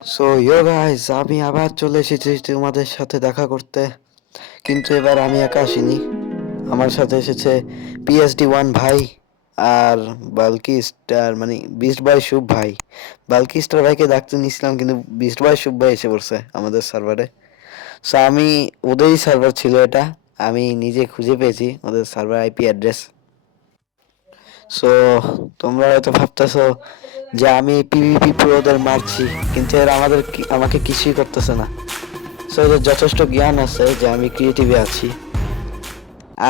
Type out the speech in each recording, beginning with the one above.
So ইয়ো guys, আমি আবার চলে এসেছি তোমাদের সাথে দেখা করতে। কিন্তু এবার আমি একা আসিনি, আমার সাথে এসেছে PSD1 ভাই আর বালকি স্টার, মানে বিস্ট বয় শুভ ভাই। বালকি স্টার ভাইকে ডাকতে নিছিলাম, কিন্তু বিস্ট বয় শুভ ভাই এসে পড়ছে আমাদের সার্ভারে। সো আমি, ওদেরই সার্ভার ছিল এটা, আমি নিজে খুঁজে পেয়েছি ওদের সার্ভার আইপি অ্যাড্রেস। সো তোমরা হয়তো ভাবতেছো যে আমি পিভিপি প্রোদের মারছি, কিন্তু এরা আমাকে কিছুই করতেছে না। সো এদের যথেষ্ট জ্ঞান আছে যে আমি ক্রিয়েটিভে আছি,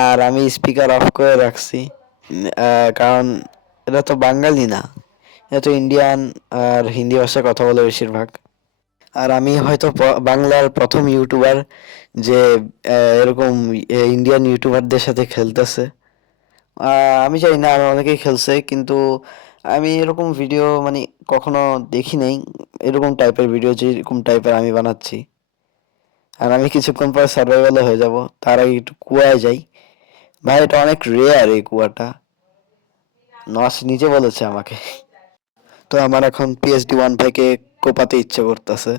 আর আমি স্পিকার অফ করে রাখছি। কারণ এরা তো বাঙালি না, এরা তো ইন্ডিয়ান আর হিন্দি ভাষায় কথা বলে বেশিরভাগ। আর আমি হয়তো বাংলার প্রথম ইউটিউবার যে এরকম ইন্ডিয়ান ইউটিউবারদের সাথে খেলতেছে। আমি জানি না, আর অনেকেই খেলছে, কিন্তু আমি এরকম ভিডিও মানে কখনো দেখি নাই, এরকম টাইপের ভিডিও যেরকম টাইপের আমি বানাচ্ছি। আর আমি কিছুক্ষণ পর সার্ভাইভালে হয়ে যাব, তার আগে একটু কুয়ায় যাই। ভাই এটা অনেক রেয়ার, এই কুয়াটা নস নিজে বলেছে আমাকে। তো আমার এখন PSD1 ভাইকে কোপাতে ইচ্ছে করতেছে,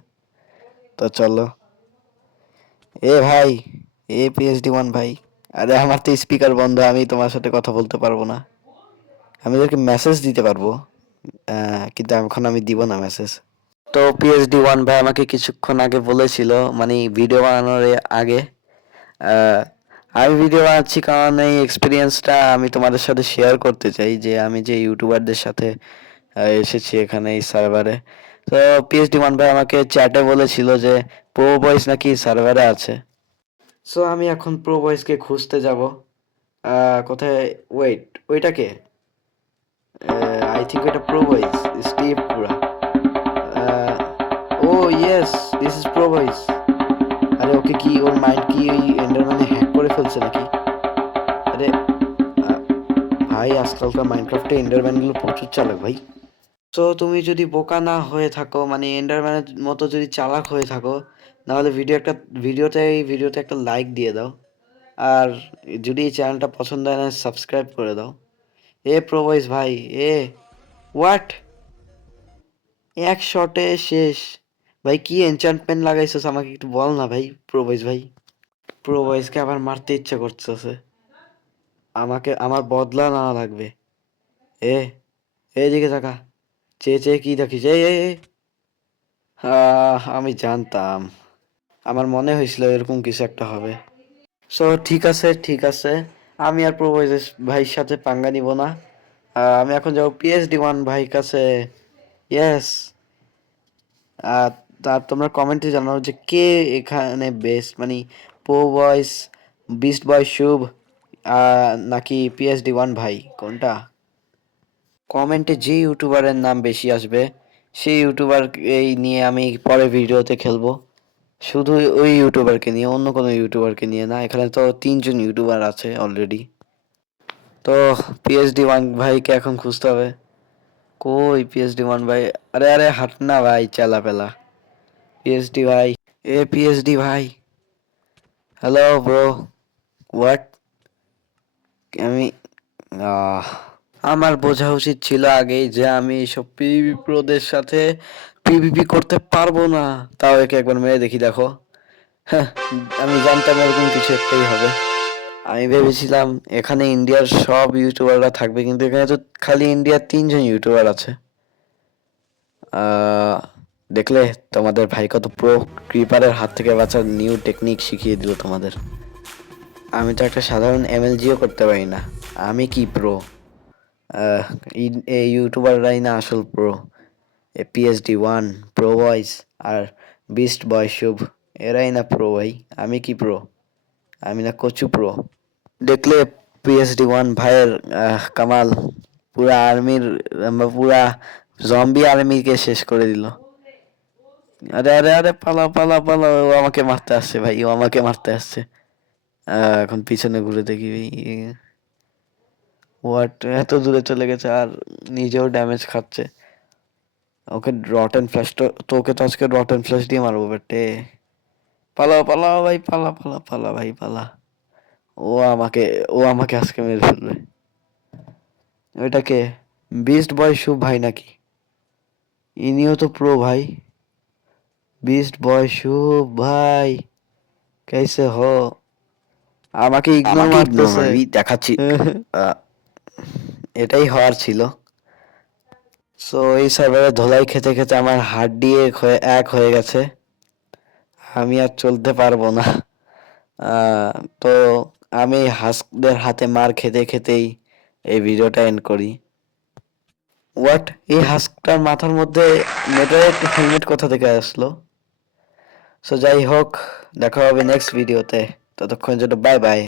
তো চলো। এ ভাই, PSD1 ভাই, আরে আমার তো স্পিকার বন্ধ, আমি তোমার সাথে কথা বলতে পারবো না। আমি ওদেরকে মেসেজ দিতে পারবো, কিন্তু এখন আমি দিব না মেসেজ। তো PSD1 ভাই আমাকে কিছুক্ষণ আগে বলেছিল, মানে ভিডিও বানানোর আগে, আহ, আমি ভিডিও বানাচ্ছি কারণ এই এক্সপিরিয়েন্সটা আমি তোমাদের সাথে শেয়ার করতে চাই, যে আমি যে ইউটিউবারদের সাথে এসেছি এখানে এই সার্ভারে। তো PSD1 ভাই আমাকে চ্যাটে বলেছিল যে প্রো বয়েস নাকি সার্ভারে আছে। সো আমি এখন প্রো বয়েসকে খুঁজতে যাব। কোথায়? ওয়েট, ওইটাকে আই থিঙ্ক এটা প্রো বয়েস, স্টিভ পুরা। ও ইয়েস, দিস ইজ প্রো বয়েস। আরে ওকে কি, ওর মাইন্ড কি ওই এন্ডারম্যানে হ্যাক করে ফেলছে নাকি? আরে আ- ভাই, আজকালকার মাইনক্রাফটে এন্ডারম্যানগুলো প্রচুর চালাক ভাই। সো তুমি যদি বোকা না হয়ে থাকো, মানে এন্ডারম্যানের মতো যদি চালাক হয়ে থাকো, নাহলে ভিডিওতে একটা লাইক দিয়ে দাও। আর যদি এই চ্যানেলটা পছন্দ হয় না, সাবস্ক্রাইব করে দাও। এ প্রোভাইস ভাই, এ হোয়াট, এক শটে শেষ। ভাই কি এনচান্টমেন্ট লাগাইছস আমাকে একটু বল না ভাই, প্রোভাইস ভাই। প্রোভাইসকে আবার মারতে ইচ্ছে করতেছে, আমাকে আমার বদলা নেওয়া লাগবে। এ, এইদিকে তাকা, চেয়ে চেয়ে কি দেখিস? এই, আমি জানতাম, আমার মনে হয়েছিল এরকম কিছু একটা হবে। সো ঠিক আছে, ঠিক আছে, আমি আর প্রভোজ ভাইয়ের সাথে পাঙ্গা নিব না। আমি এখন যাবো PSD1 ভাই কাছে। ইয়েস। আর তার তোমরা কমেন্টে জানাও যে কে এখানে বেস্ট, মানে প্রো বয়েস, বিস্ট বয় শুভ, নাকি PSD1 ভাই, কোনটা? কমেন্টে যে ইউটিউবারের নাম বেশি আসবে সেই ইউটিউবার এই নিয়ে আমি পরে ভিডিওতে খেলবো। শুধু ওই ইউটিউবারকে নিয়ে, অন্য কোনো ইউটিউবারকে নিয়ে না। এখানে তো 3জন ইউটিউবার আছে অলরেডি। তো PSD1 ভাইকে এখন খুঁজতে হবে। কই PSD1 ভাই? আরে আরে হাট না ভাই, চালা পেলা। PSD ভাই, PSD ভাই, হ্যালো ব্রো, হোয়াট? আমি আহ আমার বোঝা উচিত ছিল আগেই যে আমি এইসব পিভিপি প্রোদের সাথে পিভিপি করতে পারবো না। তাও একে একবার মেরে দেখি, দেখো। হ্যাঁ, আমি জানতাম এরকম কিছু একটাই হবে। আমি ভেবেছিলাম এখানে ইন্ডিয়ার সব ইউটিউবাররা থাকবে, কিন্তু এখানে তো খালি ইন্ডিয়ার 3জন ইউটিউবার আছে। আহ, দেখলে তোমাদের ভাই কত প্রো, ক্রিপারের হাত থেকে বাঁচার নিউ টেকনিক শিখিয়ে দিল তোমাদের। আমি তো একটা সাধারণ এমএলজিও করতে পারি না, আমি কি প্রো? আহ, এই ইউটিউবাররাই না আসল প্রো। PSD1, প্রো ভয়েস আর বিস্ট বয় শুভ, এরাই না প্রো ভাই। আমি কি প্রো? আমি না কচু প্রো। দেখলে PSD1 ভাইয়ের কামাল, পুরা আর্মির, পুরা জম্বি আর্মিকে শেষ করে দিল। আরে আরে আরে, পালাও পালাও পালাও, ও আমাকে মারতে আসছে ভাই, ও আমাকে মারতে আসছে। এখন পিছনে ঘুরে দেখি হোয়াট, এত দূরে চলে গেছে আর নিজেও ড্যামেজ খাচ্ছে। ওকে রটেন ফ্ল্যাশ, তো ওকে তো আজকে রটেন ফ্ল্যাশ দিয়ে মারবো বেটে। পালাও পালাও ভাই, পালা পালা পালা ভাই পালা। ও আমাকে ও আমাকে আজকে মেরে ফেলবে। ওইটাকে বিস্ট বয় শুভ ভাই নাকি? ইনিও তো প্রো ভাই। বিস্ট বয় শুভ ভাই, कैसे हो? আমাকে ইগনোর আমাকে ইগনোর মারতেছে। মারবি দেখাচ্ছি। আহ, এটাই হওয়ার ছিল। সো এই সার্ভারে ধোলাই খেতে খেতে আমার হাড্ডি এক হয়ে গেছে। আমি আর চলতে পারবো না। আহ, তো আমি হাস্কদের হাতে মার খেতে খেতেই এই ভিডিওটা এন্ড করি। হোয়াট, এই হাস্কটার মাথার মধ্যে নেটওয়ার্ক হেলমেট কোথা থেকে আসলো? সো যাই হোক, দেখা হবে নেক্সট ভিডিওতে। ততক্ষণ জন্য বাই বাই।